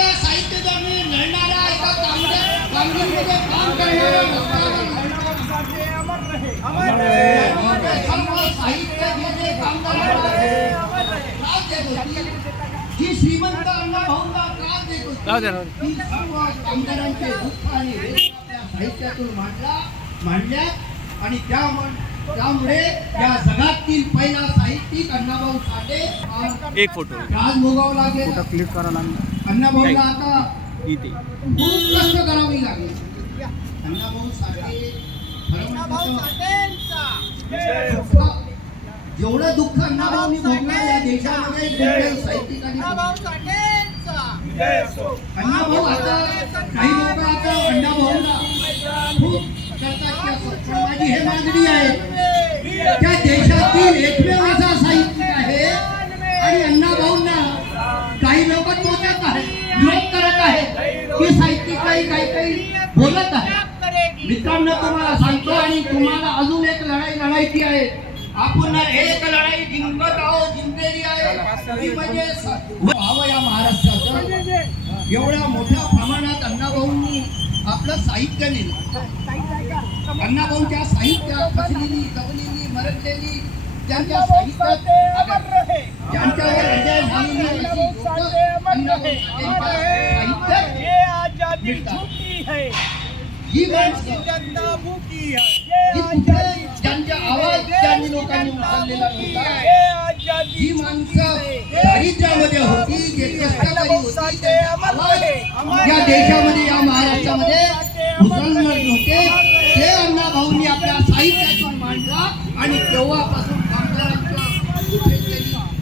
आपल्या साहित्याने लढणाऱ्या एका कामगिरीमध्ये काम करणाऱ्या साहित्य जे कामगारांना त्रास देत होती, जी श्रीमंत अण्णाभाऊंना त्रास देत होती, ती सर्व कामगारांचे दुःख आणि वेदना आपल्या साहित्यातून मांडल्यात आणि त्यामुळे या जगातील पहिला साहित्यिक अण्णाभाऊ साठे एक फोटो राज भोगावं लागेल. क्लिक करायला अण्णाभाऊला आता इथे खूप कष्ट करावी लागेल. अण्णाभाऊ साठे जेवढं दुःख अण्णाभाऊंनी भोगलं या देशामध्ये साहित्यिकांनी अण्णाभाऊ आता काही लोक आता अण्णाभाऊला खूप माझी हे मागणी आहे, त्या देशातील एकमेव असा साहित्यिक आहे आणि अण्णाभाऊंना काही लोक टोचत आहेत, विरोध करत आहेत की साहित्यिक काही बोलत आहे. मित्रांनो, तुम्हाला सांगतो आणि तुम्हाला अजून एक लढाई लढायची आहे. आपण एक लढाई जिंकत आहोत, जिंकलेली आहे, ती म्हणजे व्हावं या महाराष्ट्राचं. एवढ्या मोठ्या प्रमाणात अण्णाभाऊंनी आपलं साहित्य लिहिलं. अण्णाभाऊंच्या साहित्यात फसलेली, दबलेली, मरकलेली, त्यांच्या साहित्यात ज्यांच्यावर अन्याय झालेली ज्यांच्या आवाज ज्यांनी लोकांनी उचललेला होता, जी माणसं दारिद्र्यामध्ये होती, जे कष्टकरी होती, या देशामध्ये या महाराष्ट्रामध्ये उचलणार नव्हते, ते अण्णाभाऊंनी आपल्या साहित्यातून मांडला आणि तेव्हापासून कामगारांच्या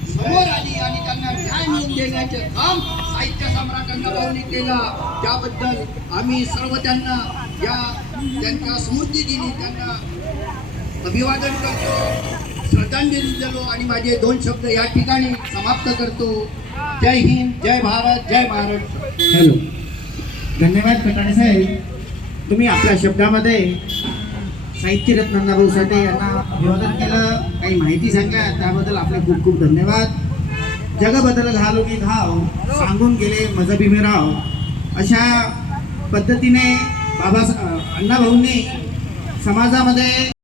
समोर आली आणि त्यांना न्याय मिळवून देण्याचे काम साहित्य सम्राट अण्णाभाऊंनी केला. त्याबद्दल आम्ही सर्व त्यांना त्यांच्या स्मृतिदिनी त्यांना अभिवादन करतो, श्रद्धांजली देतो आणि माझे 2 शब्द या ठिकाणी समाप्त करतो. जय हिंद, जय भारत, जय महाराष्ट्र. हॅलो, धन्यवाद कटाणे साहेब. तुम्ही आपल्या शब्दामध्ये साहित्यरत्न अण्णाभाऊ साठे यांना अभिवादन केलं, काही माहिती सांगा, त्याबद्दल आपले खूप खूप धन्यवाद. जगबदल घालो की घाव सांगून गेले मजबी मेराव, अशा पद्धतीने अण्णाभाऊंनी समाजामध्ये